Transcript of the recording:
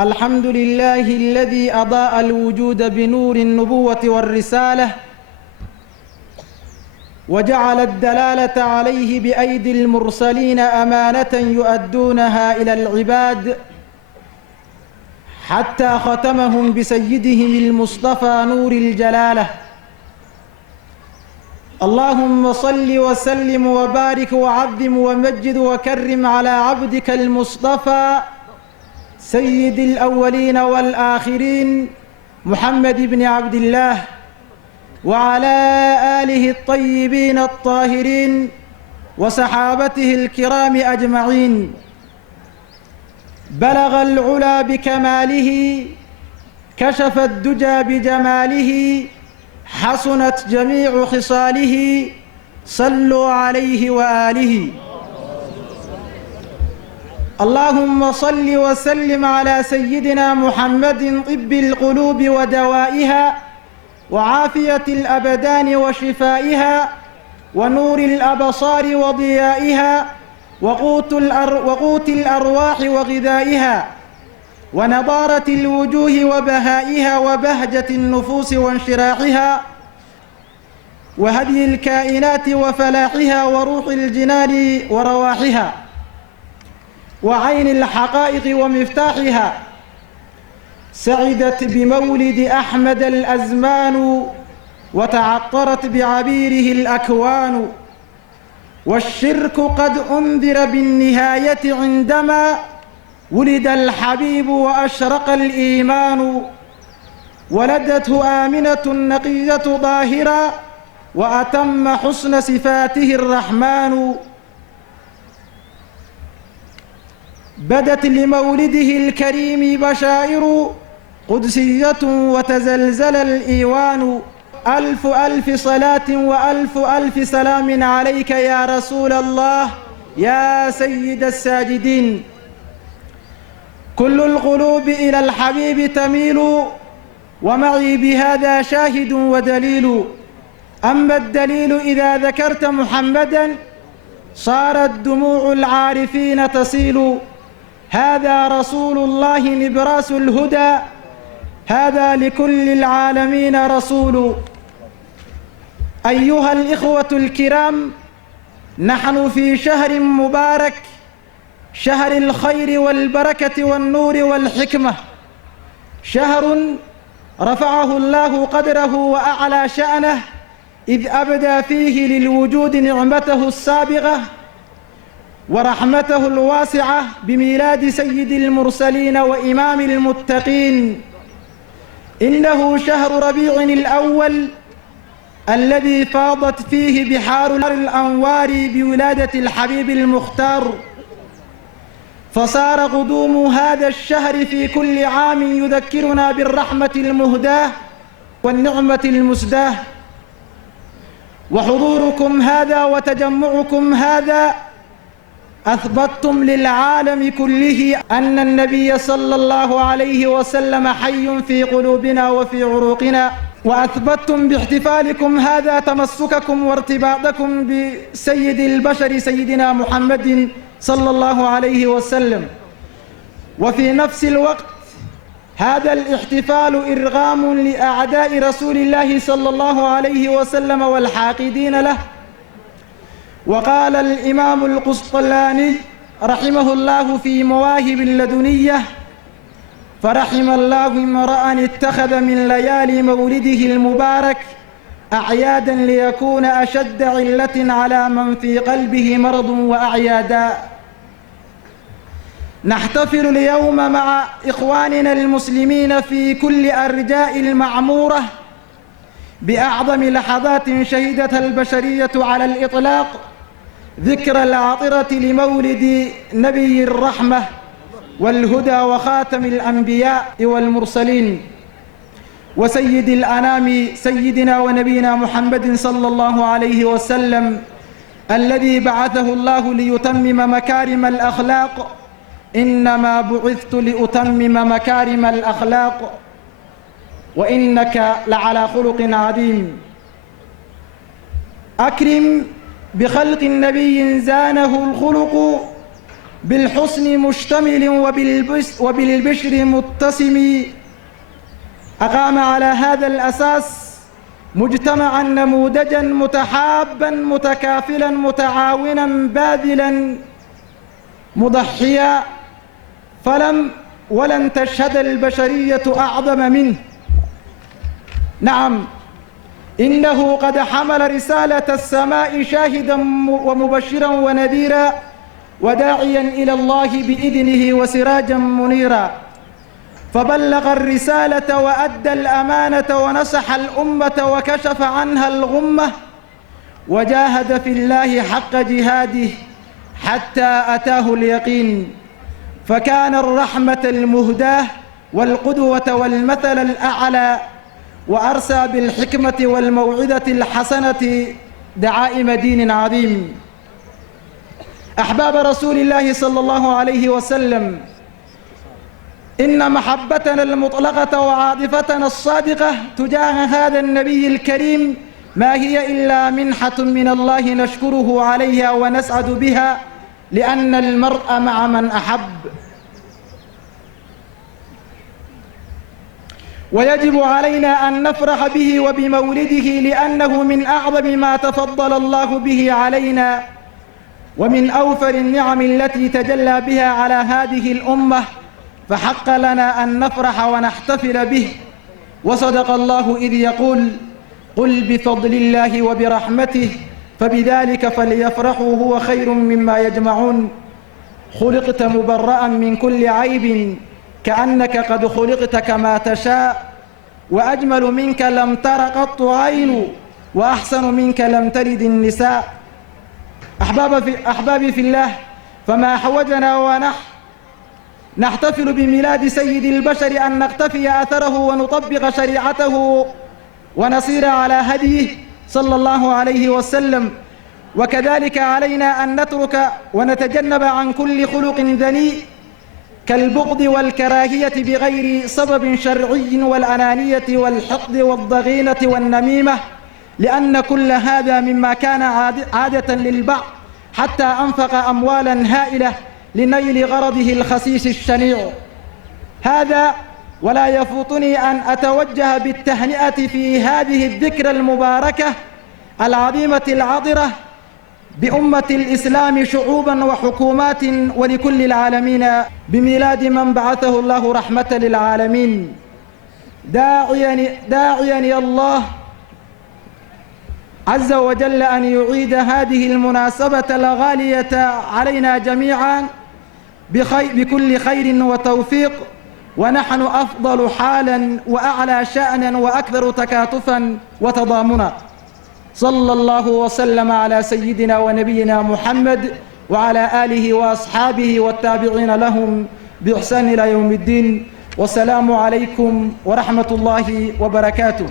الحمد لله الذي أضاء الوجود بنور النبوة والرسالة وجعل الدلالة عليه بأيدي المرسلين أمانة يؤدونها إلى العباد حتى ختمهم بسيدهم المصطفى نور الجلالة. اللهم صل وسلم وبارك وعظم ومجد وكرم على عبدك المصطفى سيد الأولين والآخرين محمد بن عبد الله وعلى آله الطيبين الطاهرين وصحابته الكرام أجمعين. بلغ العلا بكماله، كشف الدجى بجماله، حسنت جميع خصاله، صلوا عليه وآله. اللهم صل وسلم على سيدنا محمد طب القلوب ودوائها وعافية الأبدان وشفائها ونور الأبصار وضيائها وقوت الأرواح وغذائها ونضارة الوجوه وبهائها وبهجة النفوس وانشراحها وهدي الكائنات وفلاحها وروح الجنان ورواحها وعين الحقائق ومفتاحها. سعدت بمولد أحمد الأزمان وتعطرت بعبيره الأكوان، والشرك قد أنذر بالنهاية عندما ولد الحبيب وأشرق الإيمان. ولدته آمنة نقية ظاهرة وأتم حسن صفاته الرحمن. بدت لمولده الكريم بشائر قدسية وتزلزل الإيوان. ألف ألف صلاة وألف ألف سلام عليك يا رسول الله يا سيد الساجدين. كل القلوب إلى الحبيب تميل ومعي بهذا شاهد ودليل. أما الدليل إذا ذكرت محمدا صارت دموع العارفين تصيل. هذا رسول الله نبراس الهدى، هذا لكل العالمين رسول. أيها الإخوة الكرام، نحن في شهر مبارك، شهر الخير والبركة والنور والحكمة، شهر رفعه الله قدره وأعلى شأنه إذ أبدى فيه للوجود نعمته السابغة ورحمته الواسعة بميلاد سيد المرسلين وإمام المتقين. إنه شهر ربيع الأول الذي فاضت فيه بحار الأنوار بولادة الحبيب المختار، فصار قدوم هذا الشهر في كل عام يذكرنا بالرحمة المهداة والنعمة المسداة. وحضوركم هذا وتجمعكم هذا أثبتتم للعالم كله أن النبي صلى الله عليه وسلم حي في قلوبنا وفي عروقنا، وأثبتتم باحتفالكم هذا تمسككم وارتباطكم بسيد البشر سيدنا محمد صلى الله عليه وسلم. وفي نفس الوقت هذا الاحتفال إرغام لأعداء رسول الله صلى الله عليه وسلم والحاقدين له. وقال الإمام القسطلاني رحمه الله في مواهب اللدنية: فرحم الله امرأ اتخذ من ليالي مولده المبارك أعيادا ليكون أشد علة على من في قلبه مرض وأعيادا. نحتفل اليوم مع إخواننا المسلمين في كل أرجاء المعمورة بأعظم لحظات شهدتها البشرية على الإطلاق، ذكرى العاطرة لمولد نبي الرحمة والهدى وخاتم الأنبياء والمرسلين وسيد الأنام سيدنا ونبينا محمد صلى الله عليه وسلم، الذي بعثه الله ليتمم مكارم الأخلاق. إنما بعثت لأتمم مكارم الأخلاق وإنك لعلى خلق عظيم. أكرم بخلق نبي زانه الخلق بالحسن مشتمل وبالبشر متسم، أقام على هذا الأساس مجتمعا نموذجا متحابا متكافلا متعاونا باذلا مضحيا، ولن تشهد البشرية أعظم منه. نعم، إنه قد حمل رسالة السماء شاهدا ومبشرا ونذيرا وداعيا إلى الله بإذنه وسراجا منيرا، فبلغ الرسالة وأدى الأمانة ونصح الأمة وكشف عنها الغمة، وجاهد في الله حق جهاده حتى أتاه اليقين، فكان الرحمة المهداة والقدوة والمثل الأعلى، وأرسى بالحكمة والموعظة الحسنة دعائم دين عظيم. أحباب رسول الله صلى الله عليه وسلم، إن محبتنا المطلقة وعاطفتنا الصادقة تجاه هذا النبي الكريم ما هي إلا منحة من الله نشكره عليها ونسعد بها، لأن المرء مع من أحب. ويجب علينا أن نفرح به وبمولده، لأنه من أعظم ما تفضل الله به علينا ومن أوفر النعم التي تجلى بها على هذه الأمة، فحق لنا أن نفرح ونحتفل به. وصدق الله إذ يقول: قل بفضل الله وبرحمته فبذلك فليفرحوا هو خير مما يجمعون. خلقت مبرأ من كل عيب كأنك قد خلقت كما تشاء، وأجمل منك لم تر قط عين، وأحسن منك لم تلد النساء. أحبابي في الله، فما أحوجنا ونحن نحتفل بميلاد سيد البشر أن نقتفي أثره ونطبق شريعته ونصير على هديه صلى الله عليه وسلم. وكذلك علينا أن نترك ونتجنب عن كل خلق دنيء كالبغض والكراهية بغير سبب شرعي، والأنانية والحقد والضغينة والنميمة، لأن كل هذا مما كان عادة للبعض، حتى أنفق أموالا هائلة لنيل غرضه الخسيس الشنيع. هذا ولا يفوتني أن أتوجه بالتهنئة في هذه الذكرى المباركة العظيمة العطرة بأمة الإسلام شعوبا وحكومات ولكل العالمين بميلاد من بعثه الله رحمة للعالمين، داعيا الله عز وجل أن يعيد هذه المناسبة الغالية علينا جميعا بكل خير وتوفيق، ونحن أفضل حالا وأعلى شأنا وأكثر تكاتفا وتضامنا. صلى الله وسلم على سيدنا ونبينا محمد وعلى آله وأصحابه والتابعين لهم بإحسان إلى يوم الدين، والسلام عليكم ورحمة الله وبركاته.